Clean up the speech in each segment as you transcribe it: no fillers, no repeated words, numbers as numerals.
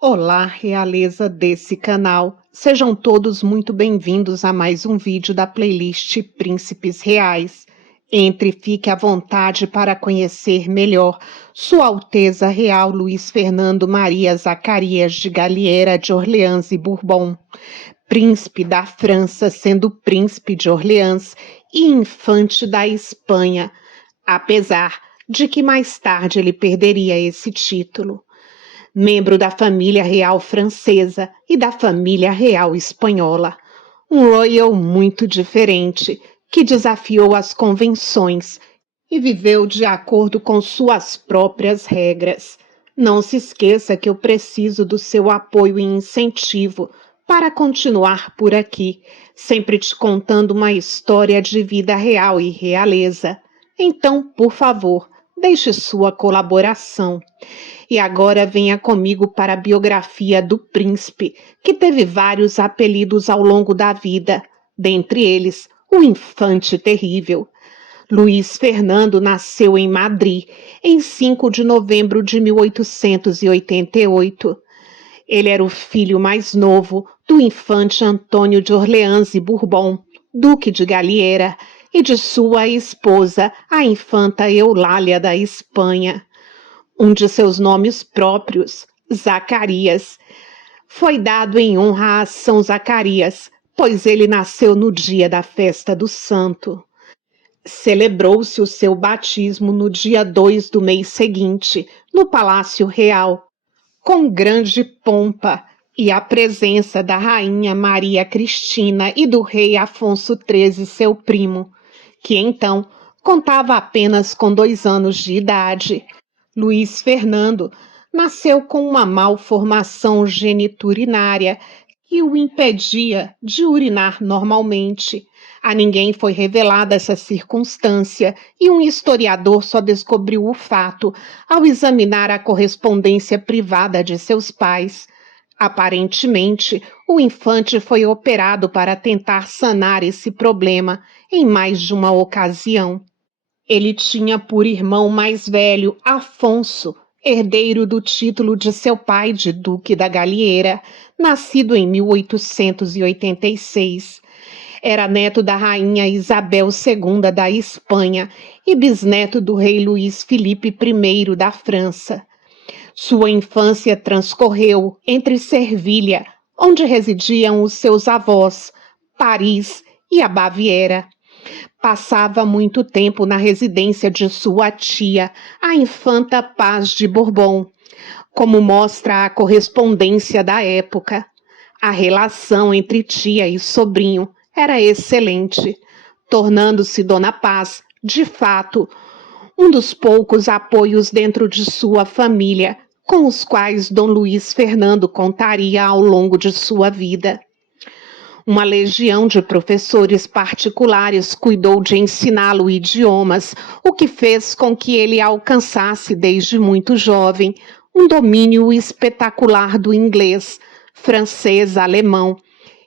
Olá, realeza desse canal. Sejam todos muito bem-vindos a mais um vídeo da playlist Príncipes Reais. Entre e fique à vontade para conhecer melhor Sua Alteza Real Luís Fernando Maria Zacarias de Galliera de Orleans e Bourbon, príncipe da França, sendo príncipe de Orleans e infante da Espanha, apesar de que mais tarde ele perderia esse título. Membro da família real francesa e da família real espanhola. Um royal muito diferente, que desafiou as convenções e viveu de acordo com suas próprias regras. Não se esqueça que eu preciso do seu apoio e incentivo para continuar por aqui, sempre te contando uma história de vida real e realeza. Então, por favor, deixe sua colaboração. E agora venha comigo para a biografia do príncipe, que teve vários apelidos ao longo da vida, dentre eles o Infante Terrível. Luís Fernando nasceu em Madrid, em 5 de novembro de 1888. Ele era o filho mais novo do infante Antônio de Orleans e Bourbon, duque de Galliera, e de sua esposa, a infanta Eulália da Espanha. Um de seus nomes próprios, Zacarias, foi dado em honra a São Zacarias, pois ele nasceu no dia da festa do santo. Celebrou-se o seu batismo no dia 2 do mês seguinte, no Palácio Real, com grande pompa, e a presença da rainha Maria Cristina e do rei Afonso XIII, seu primo, que então contava apenas com 2 anos de idade. Luís Fernando nasceu com uma malformação geniturinária que o impedia de urinar normalmente. A ninguém foi revelada essa circunstância e um historiador só descobriu o fato ao examinar a correspondência privada de seus pais. Aparentemente, o infante foi operado para tentar sanar esse problema em mais de uma ocasião. Ele tinha por irmão mais velho Afonso, herdeiro do título de seu pai de Duque da Galliera, nascido em 1886. Era neto da rainha Isabel II da Espanha e bisneto do rei Luís Filipe I da França. Sua infância transcorreu entre Servilha, onde residiam os seus avós, Paris e a Baviera. Passava muito tempo na residência de sua tia, a infanta Paz de Bourbon, como mostra a correspondência da época. A relação entre tia e sobrinho era excelente, tornando-se Dona Paz, de fato, um dos poucos apoios dentro de sua família, com os quais Dom Luís Fernando contaria ao longo de sua vida. Uma legião de professores particulares cuidou de ensiná-lo idiomas, o que fez com que ele alcançasse desde muito jovem um domínio espetacular do inglês, francês, alemão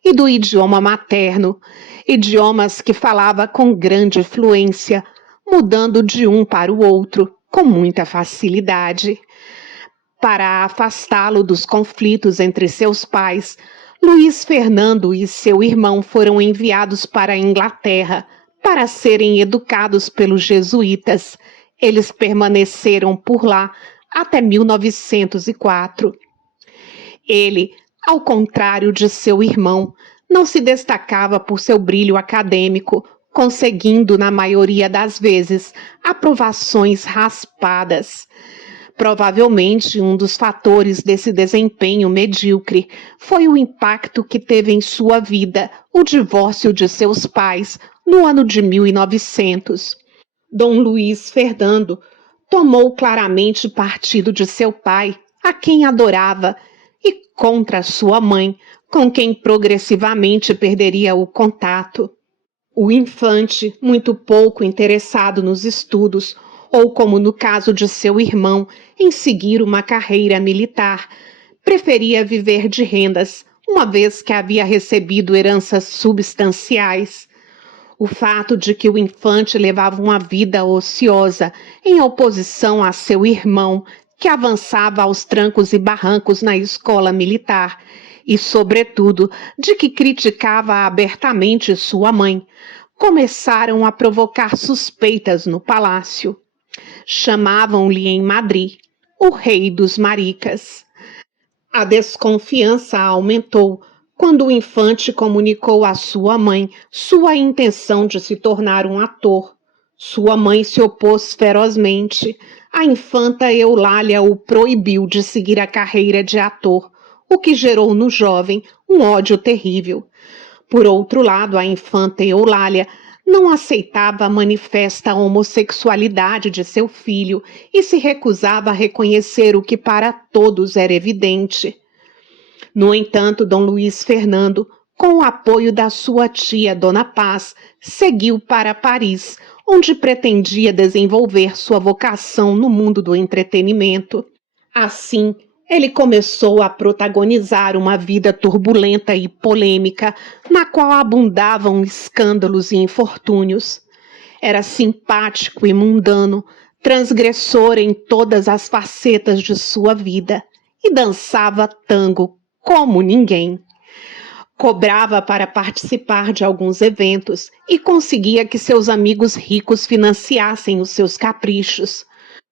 e do idioma materno, idiomas que falava com grande fluência, mudando de um para o outro com muita facilidade. Para afastá-lo dos conflitos entre seus pais, Luís Fernando e seu irmão foram enviados para a Inglaterra para serem educados pelos jesuítas. Eles permaneceram por lá até 1904. Ele, ao contrário de seu irmão, não se destacava por seu brilho acadêmico, conseguindo, na maioria das vezes, aprovações raspadas. Provavelmente, um dos fatores desse desempenho medíocre foi o impacto que teve em sua vida o divórcio de seus pais no ano de 1900. Dom Luís Fernando tomou claramente partido de seu pai, a quem adorava, e contra sua mãe, com quem progressivamente perderia o contato. O infante, muito pouco interessado nos estudos, ou como no caso de seu irmão, em seguir uma carreira militar, preferia viver de rendas, uma vez que havia recebido heranças substanciais. O fato de que o infante levava uma vida ociosa, em oposição a seu irmão, que avançava aos trancos e barrancos na escola militar e, sobretudo, de que criticava abertamente sua mãe, começaram a provocar suspeitas no palácio. Chamavam-lhe em Madrid o rei dos maricas. A desconfiança aumentou quando o infante comunicou à sua mãe sua intenção de se tornar um ator. Sua mãe se opôs ferozmente. A infanta Eulália o proibiu de seguir a carreira de ator, o que gerou no jovem um ódio terrível. Por outro lado, a infanta Eulália não aceitava a manifesta homossexualidade de seu filho e se recusava a reconhecer o que para todos era evidente. No entanto, Dom Luís Fernando, com o apoio da sua tia, Dona Paz, seguiu para Paris, onde pretendia desenvolver sua vocação no mundo do entretenimento. Assim, ele começou a protagonizar uma vida turbulenta e polêmica, na qual abundavam escândalos e infortúnios. Era simpático e mundano, transgressor em todas as facetas de sua vida, e dançava tango como ninguém. Cobrava para participar de alguns eventos e conseguia que seus amigos ricos financiassem os seus caprichos.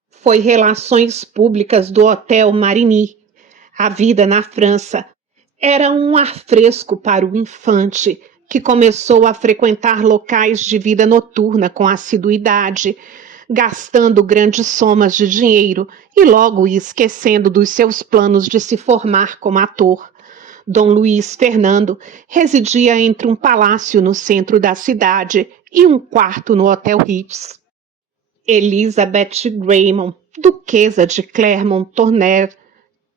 Foi relações públicas do Hotel Marigny. A vida na França era um ar fresco para o infante, que começou a frequentar locais de vida noturna com assiduidade, gastando grandes somas de dinheiro e logo esquecendo dos seus planos de se formar como ator. Dom Luís Fernando residia entre um palácio no centro da cidade e um quarto no Hotel Ritz. Elizabeth Gramont, duquesa de Clermont-Tonnerre,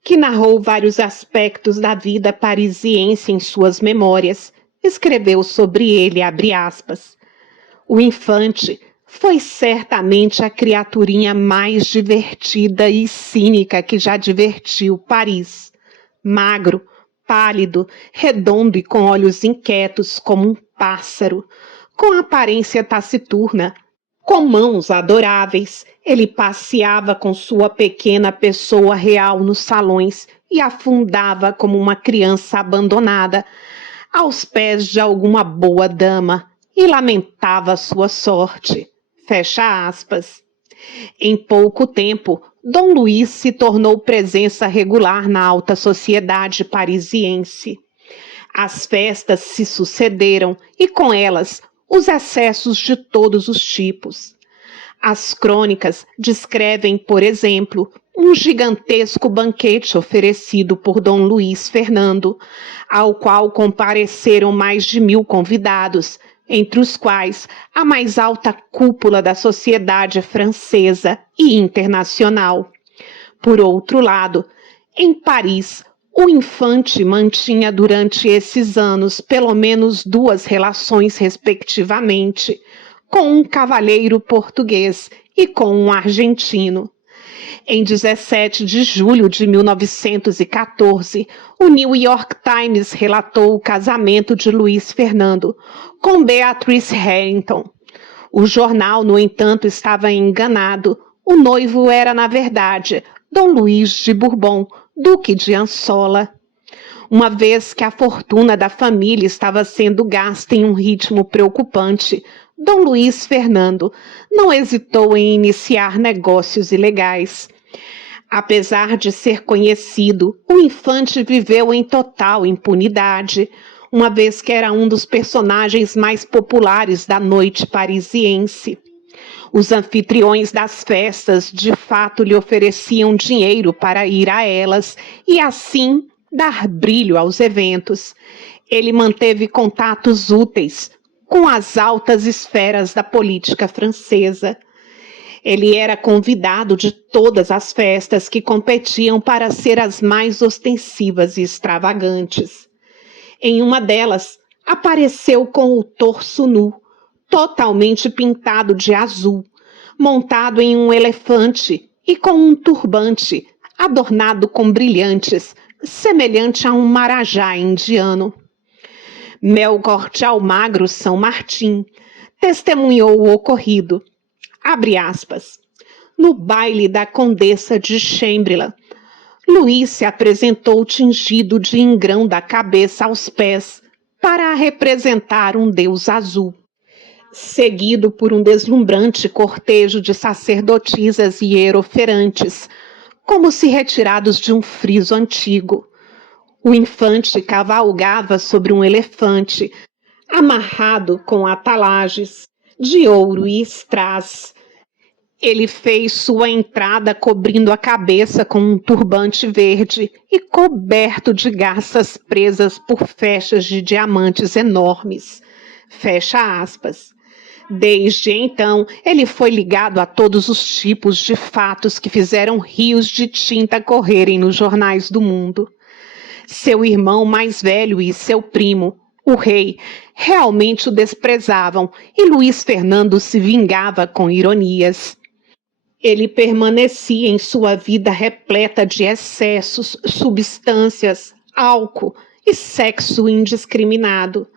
que narrou vários aspectos da vida parisiense em suas memórias, escreveu sobre ele, abre aspas, o infante foi certamente a criaturinha mais divertida e cínica que já divertiu Paris. Magro, pálido, redondo e com olhos inquietos como um pássaro, com aparência taciturna, com mãos adoráveis, ele passeava com sua pequena pessoa real nos salões e afundava como uma criança abandonada aos pés de alguma boa dama e lamentava sua sorte. Fecha aspas. Em pouco tempo, Dom Luís se tornou presença regular na alta sociedade parisiense. As festas se sucederam e, com elas, os excessos de todos os tipos. As crônicas descrevem, por exemplo, um gigantesco banquete oferecido por Dom Luís Fernando, ao qual compareceram mais de 1000 convidados, entre os quais a mais alta cúpula da sociedade francesa e internacional. Por outro lado, em Paris, o infante mantinha durante esses anos pelo menos 2 relações respectivamente, com um cavalheiro português e com um argentino. Em 17 de julho de 1914, o New York Times relatou o casamento de Luís Fernando com Beatrice Harrington. O jornal, no entanto, estava enganado. O noivo era, na verdade, Dom Luís de Bourbon, Duque de Ansola. Uma vez que a fortuna da família estava sendo gasta em um ritmo preocupante, Dom Luís Fernando não hesitou em iniciar negócios ilegais. Apesar de ser conhecido, o infante viveu em total impunidade, uma vez que era um dos personagens mais populares da noite parisiense. Os anfitriões das festas, de fato, lhe ofereciam dinheiro para ir a elas e, assim, dar brilho aos eventos. Ele manteve contatos úteis com as altas esferas da política francesa. Ele era convidado de todas as festas que competiam para ser as mais ostensivas e extravagantes. Em uma delas, apareceu com o torso nu, totalmente pintado de azul, montado em um elefante e com um turbante adornado com brilhantes, semelhante a um marajá indiano. Melchor de Almagro São Martim testemunhou o ocorrido. Abre aspas. no baile da Condessa de Chamberlain. Luís se apresentou tingido de ingrão da cabeça aos pés para representar um deus azul, seguido por um deslumbrante cortejo de sacerdotisas e hieroferantes, como se retirados de um friso antigo. O infante cavalgava sobre um elefante, amarrado com atalajes de ouro e strass. Ele fez sua entrada cobrindo a cabeça com um turbante verde e coberto de garças presas por fechas de diamantes enormes. Fecha aspas. Desde então, ele foi ligado a todos os tipos de fatos que fizeram rios de tinta correrem nos jornais do mundo. Seu irmão mais velho e seu primo, o rei, realmente o desprezavam e Luís Fernando se vingava com ironias. Ele permanecia em sua vida repleta de excessos, substâncias, álcool e sexo indiscriminado.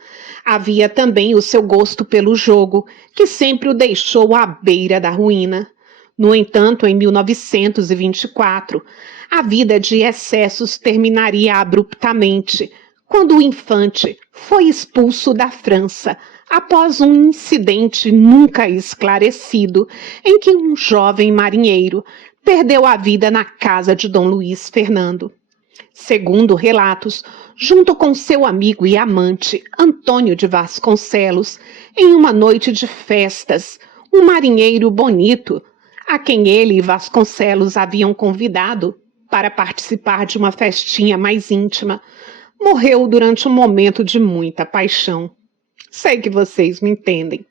Havia também o seu gosto pelo jogo, que sempre o deixou à beira da ruína. No entanto, em 1924, a vida de excessos terminaria abruptamente, quando o infante foi expulso da França, após um incidente nunca esclarecido, em que um jovem marinheiro perdeu a vida na casa de Dom Luís Fernando. Segundo relatos, junto com seu amigo e amante, Antônio de Vasconcelos, em uma noite de festas, um marinheiro bonito, a quem ele e Vasconcelos haviam convidado para participar de uma festinha mais íntima, morreu durante um momento de muita paixão. Sei que vocês me entendem.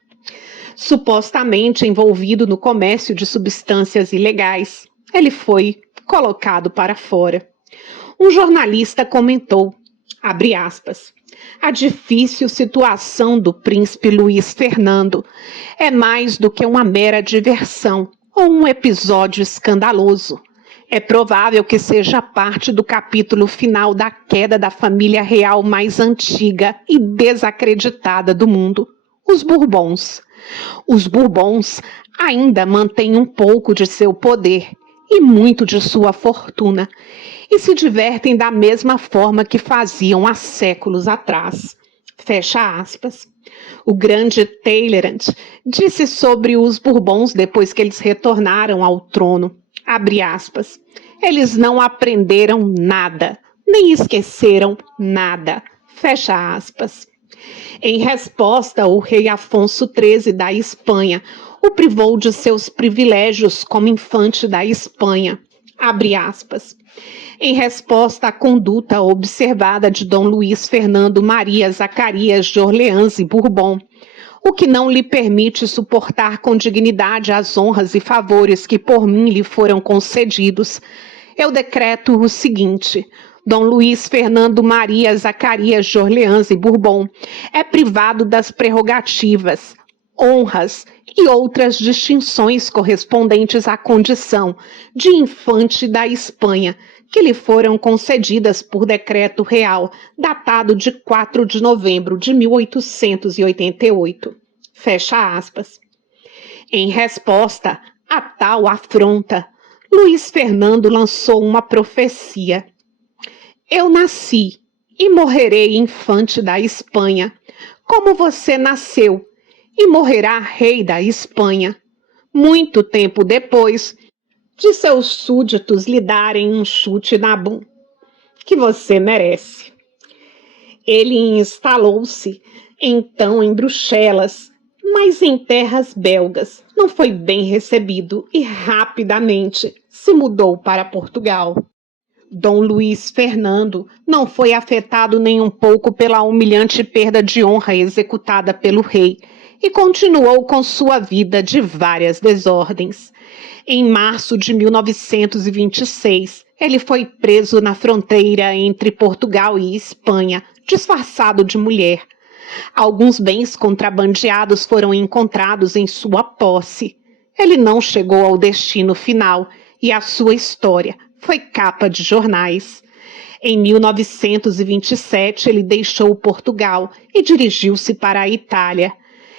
Supostamente envolvido no comércio de substâncias ilegais, ele foi colocado para fora. Um jornalista comentou, abre aspas, a difícil situação do príncipe Luís Fernando é mais do que uma mera diversão ou um episódio escandaloso. É provável que seja parte do capítulo final da queda da família real mais antiga e desacreditada do mundo, os Bourbons. Os Bourbons ainda mantêm um pouco de seu poder e muito de sua fortuna, e se divertem da mesma forma que faziam há séculos atrás. Fecha aspas. O grande Talleyrand disse sobre os Bourbons depois que eles retornaram ao trono, abre aspas, eles não aprenderam nada, nem esqueceram nada, fecha aspas. Em resposta, o rei Afonso XIII da Espanha o privou de seus privilégios como infante da Espanha, abre aspas. Em resposta à conduta observada de Dom Luís Fernando Maria Zacarias de Orleans e Bourbon, o que não lhe permite suportar com dignidade as honras e favores que por mim lhe foram concedidos, eu decreto o seguinte: Dom Luís Fernando Maria Zacarias de Orleans e Bourbon é privado das prerrogativas, honras e outras distinções correspondentes à condição de infante da Espanha, que lhe foram concedidas por decreto real, datado de 4 de novembro de 1888. Fecha aspas. Em resposta a tal afronta, Luís Fernando lançou uma profecia. Eu nasci e morrerei infante da Espanha, como você nasceu, e morrerá rei da Espanha. Muito tempo depois de seus súditos lhe darem um chute na bunda, que você merece. Ele instalou-se, então, em Bruxelas, mas em terras belgas não foi bem recebido e rapidamente se mudou para Portugal. Dom Luís Fernando não foi afetado nem um pouco pela humilhante perda de honra executada pelo rei e continuou com sua vida de várias desordens. Em março de 1926, ele foi preso na fronteira entre Portugal e Espanha, disfarçado de mulher. Alguns bens contrabandeados foram encontrados em sua posse. Ele não chegou ao destino final e a sua história foi capa de jornais. Em 1927, ele deixou Portugal e dirigiu-se para a Itália.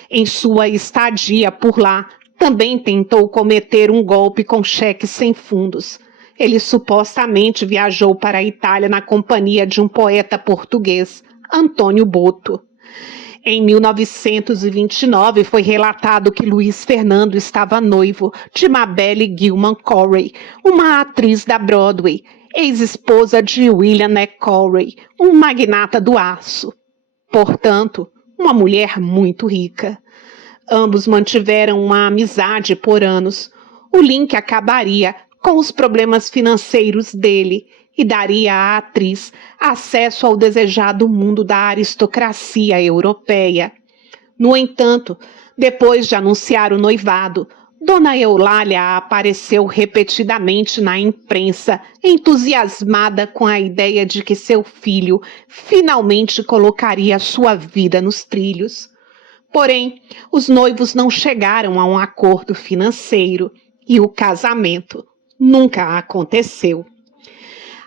Em sua estadia por lá, também tentou cometer um golpe com cheques sem fundos. Ele supostamente viajou para a Itália na companhia de um poeta português, Antônio Boto. Em 1929, foi relatado que Luiz Fernando estava noivo de Mabel Gilman Corey, uma atriz da Broadway, ex-esposa de William E. Corey, um magnata do aço. Portanto, uma mulher muito rica. Ambos mantiveram uma amizade por anos. O link acabaria com os problemas financeiros dele e daria à atriz acesso ao desejado mundo da aristocracia europeia. No entanto, depois de anunciar o noivado, Dona Eulália apareceu repetidamente na imprensa, entusiasmada com a ideia de que seu filho finalmente colocaria sua vida nos trilhos. Porém, os noivos não chegaram a um acordo financeiro e o casamento nunca aconteceu.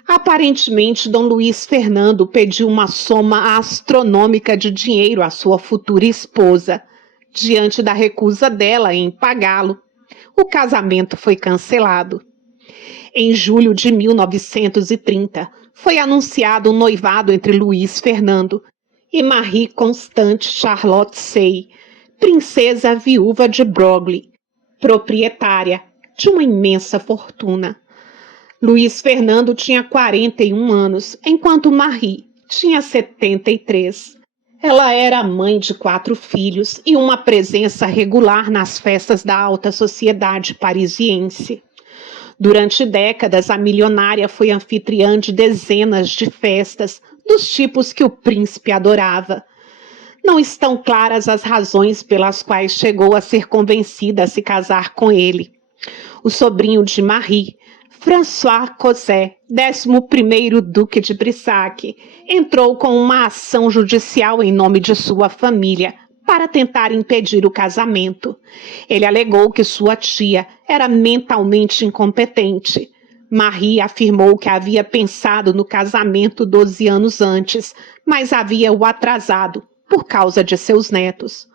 Aparentemente, Dom Luiz Fernando pediu uma soma astronômica de dinheiro à sua futura esposa. Diante da recusa dela em pagá-lo, o casamento foi cancelado. Em julho de 1930, foi anunciado um noivado entre Luiz Fernando e Marie Constante Charlotte Say, princesa viúva de Broglie, proprietária de uma imensa fortuna. Luiz Fernando tinha 41 anos, enquanto Marie tinha 73. Ela era mãe de 4 filhos e uma presença regular nas festas da alta sociedade parisiense. Durante décadas, a milionária foi anfitriã de dezenas de festas, dos tipos que o príncipe adorava. Não estão claras as razões pelas quais chegou a ser convencida a se casar com ele. O sobrinho de Marie, François Cosset, 11º Duque de Brissac, entrou com uma ação judicial em nome de sua família para tentar impedir o casamento. Ele alegou que sua tia era mentalmente incompetente. Marie afirmou que havia pensado no casamento 12 anos antes, mas havia o atrasado por causa de seus netos.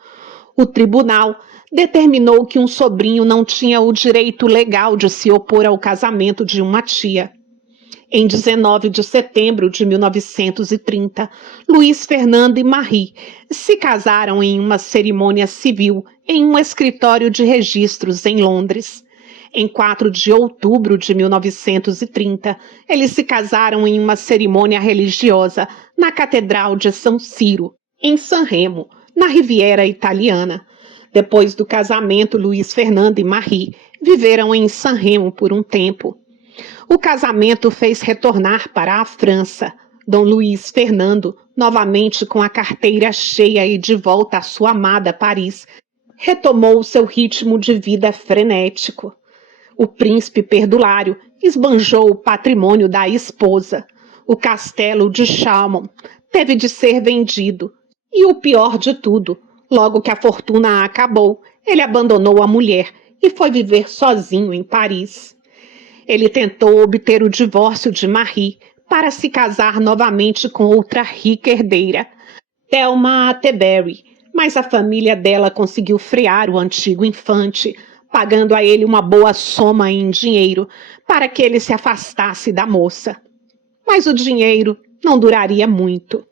O tribunal determinou que um sobrinho não tinha o direito legal de se opor ao casamento de uma tia. Em 19 de setembro de 1930, Luiz Fernando e Marie se casaram em uma cerimônia civil em um escritório de registros em Londres. Em 4 de outubro de 1930, eles se casaram em uma cerimônia religiosa na Catedral de São Ciro, em San Remo, na Riviera Italiana. Depois do casamento, Luiz Fernando e Marie viveram em San Remo por um tempo. O casamento fez retornar para a França. Dom Luiz Fernando, novamente com a carteira cheia e de volta à sua amada Paris, retomou seu ritmo de vida frenético. O príncipe perdulário esbanjou o patrimônio da esposa. O castelo de Chaumont teve de ser vendido. E o pior de tudo, logo que a fortuna acabou, ele abandonou a mulher e foi viver sozinho em Paris. Ele tentou obter o divórcio de Marie para se casar novamente com outra rica herdeira, Thelma Atterbury, mas a família dela conseguiu frear o antigo infante, pagando a ele uma boa soma em dinheiro para que ele se afastasse da moça. Mas o dinheiro não duraria muito.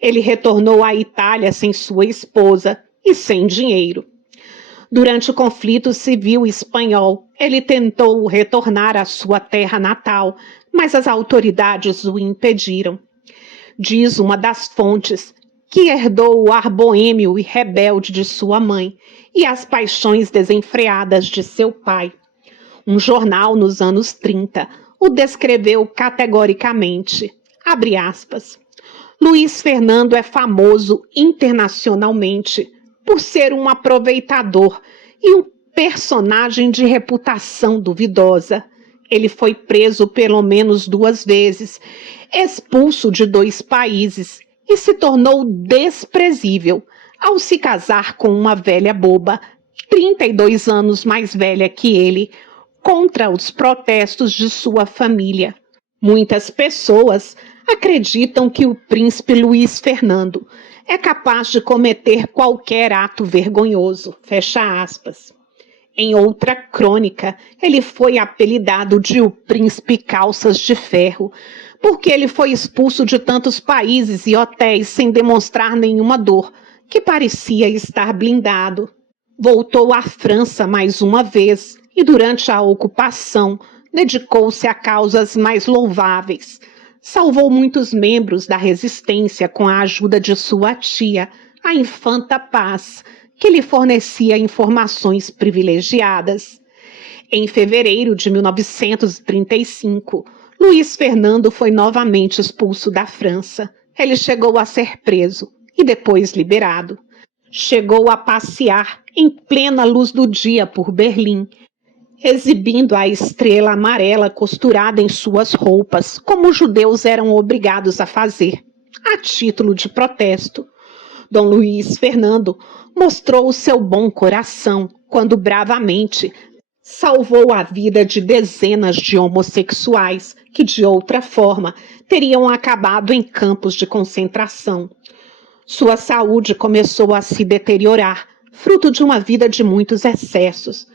Ele retornou à Itália sem sua esposa e sem dinheiro. Durante o conflito civil espanhol, ele tentou retornar à sua terra natal, mas as autoridades o impediram. Diz uma das fontes que herdou o ar boêmio e rebelde de sua mãe e as paixões desenfreadas de seu pai. Um jornal nos anos 30 o descreveu categoricamente, abre aspas, Luiz Fernando é famoso internacionalmente por ser um aproveitador e um personagem de reputação duvidosa. Ele foi preso pelo menos 2 vezes, expulso de 2 países e se tornou desprezível ao se casar com uma velha boba, 32 anos mais velha que ele, contra os protestos de sua família. Muitas pessoas acreditam que o príncipe Luiz Fernando é capaz de cometer qualquer ato vergonhoso, fecha aspas. Em outra crônica, ele foi apelidado de o Príncipe Calças de Ferro, porque ele foi expulso de tantos países e hotéis sem demonstrar nenhuma dor, que parecia estar blindado. Voltou à França mais uma vez e, durante a ocupação, dedicou-se a causas mais louváveis. Salvou muitos membros da resistência com a ajuda de sua tia, a Infanta Paz, que lhe fornecia informações privilegiadas. Em fevereiro de 1935, Luiz Fernando foi novamente expulso da França. Ele chegou a ser preso e depois liberado. Chegou a passear em plena luz do dia por Berlim, exibindo a estrela amarela costurada em suas roupas, como os judeus eram obrigados a fazer, a título de protesto. Dom Luiz Fernando mostrou o seu bom coração quando bravamente salvou a vida de dezenas de homossexuais que, de outra forma, teriam acabado em campos de concentração. Sua saúde começou a se deteriorar, fruto de uma vida de muitos excessos.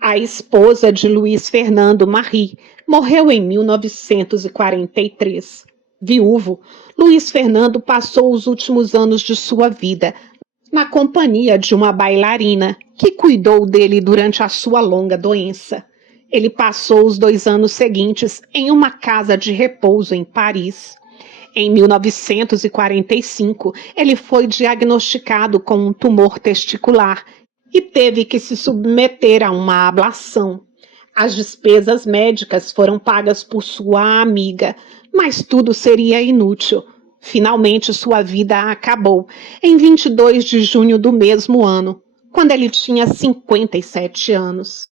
A esposa de Luiz Fernando, Marie, morreu em 1943. Viúvo, Luiz Fernando passou os últimos anos de sua vida na companhia de uma bailarina que cuidou dele durante a sua longa doença. Ele passou os 2 anos seguintes em uma casa de repouso em Paris. Em 1945, ele foi diagnosticado com um tumor testicular e teve que se submeter a uma ablação. As despesas médicas foram pagas por sua amiga, mas tudo seria inútil. Finalmente, sua vida acabou em 22 de junho do mesmo ano, quando ele tinha 57 anos.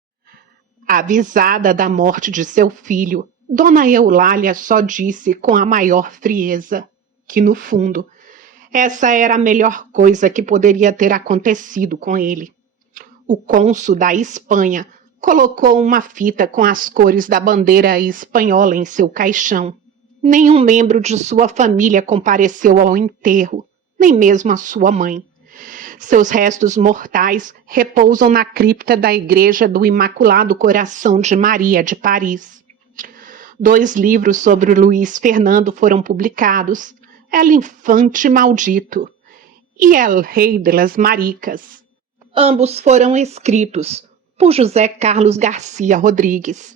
Avisada da morte de seu filho, Dona Eulália só disse com a maior frieza que, no fundo, essa era a melhor coisa que poderia ter acontecido com ele. O cônsul da Espanha colocou uma fita com as cores da bandeira espanhola em seu caixão. Nenhum membro de sua família compareceu ao enterro, nem mesmo a sua mãe. Seus restos mortais repousam na cripta da Igreja do Imaculado Coração de Maria de Paris. 2 livros sobre Luiz Fernando foram publicados, El Infante Maldito e El Rei de las Maricas. Ambos foram escritos por José Carlos Garcia Rodrigues.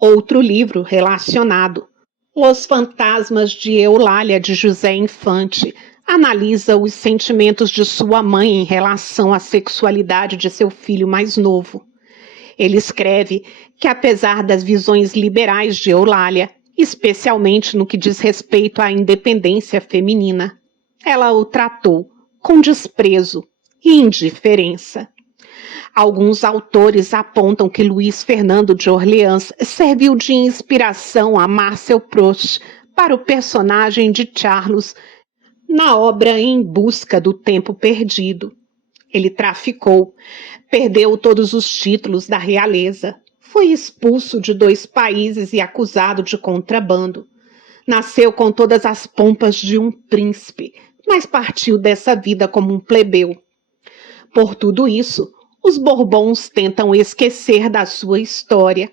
Outro livro relacionado, Os Fantasmas de Eulália, de José Infante, analisa os sentimentos de sua mãe em relação à sexualidade de seu filho mais novo. Ele escreve que, apesar das visões liberais de Eulália, especialmente no que diz respeito à independência feminina, ela o tratou com desprezo e indiferença. Alguns autores apontam que Luiz Fernando de Orleans serviu de inspiração a Marcel Proust para o personagem de Charles na obra Em Busca do Tempo Perdido. Ele traficou, perdeu todos os títulos da realeza, foi expulso de 2 países e acusado de contrabando. Nasceu com todas as pompas de um príncipe, mas partiu dessa vida como um plebeu. Por tudo isso, os Bourbons tentam esquecer da sua história,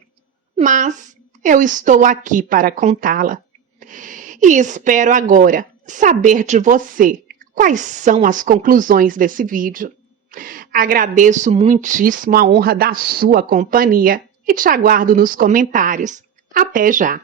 mas eu estou aqui para contá-la. E espero agora saber de você quais são as conclusões desse vídeo. Agradeço muitíssimo a honra da sua companhia e te aguardo nos comentários. Até já!